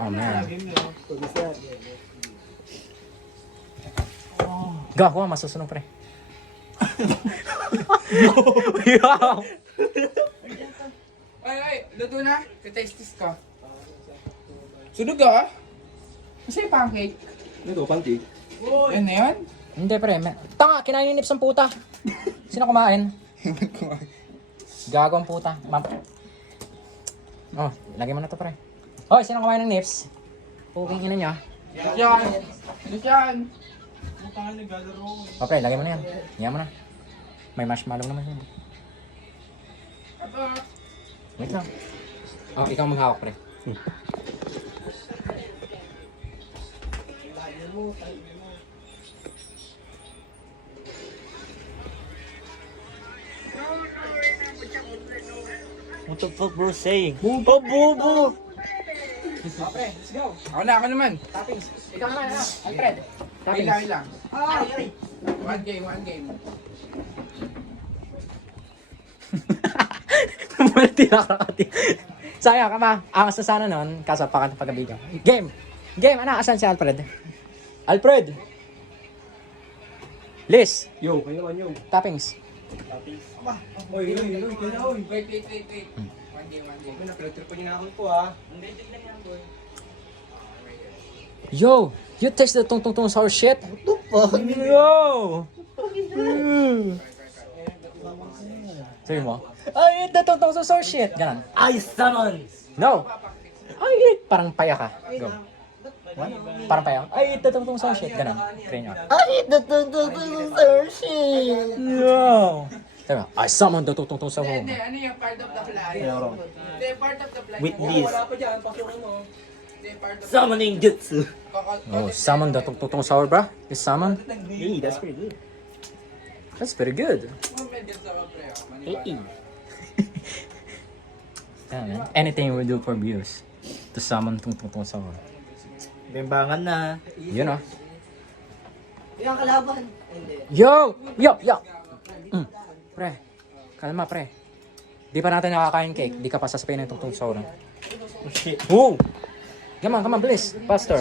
Oh man. Ga, kuha, masusunod pre. Wow! Ay, luto na. Titaste ka. Sunog ka? Kasi pancake. Ito, pancake. Yan na yan? Hindi pre, tanga, kinain yung nips ang puta. Sino kumain? Gago ang puta. Oh, lagay mo na to pre. Hoy, sino kumain ng nips? Puking ina niya. Yan. Yan. Oh pre, lagay mo na yan. Hiya mo na. May marshmallow naman yun. Wait lang. Oh, ikaw maghawak pre. What the fuck bro saying? Bobo, bobo! Oh, pre, let's go. Ako naman. Toppings. Ikaw naman, ano? Alfred. Wait Toppings. lang. One game. Multi na kakati. Sayang ka ma. Angas na sana nun. Kaso pagkabigyan. Game. Ano? Asan si Alfred? Alfred! Liz. Yo, kayo naman yo. Toppings. Oy, kaya oy. Wait. One game. Pinag-trip niyo na ako po ah. Yo! You taste the tong sour shit? What the fuck? Yo! Sabi mo? I eat the tong sour shit. Ganon. Ay, salmon! No! I eat. Parang paya ka. Go. What? Parang paya. I eat the tong sour shit. Ganon. Try nyo. Ay, searching! Yo! Sabi mo? I summon the tong sour. Hindi, ano yung part of the plan? Hindi, part of the plan. With this. Hindi, part of Summoning jutsu. Oh, summon the tong sour, bro. Is summon? Hey, that's pretty good. That's pretty good. Medyo sa pre. Hey. Yeah, man. Anything we do for views. To summon tong sour. Bembangan na. You know? Yung kalaban. Yo! Pre, kalma pre. Di pa natin nakakain cake. Di ka pa sasabihin ng tungtong sour. Oh shit. Oh! Come on, bilis. Faster.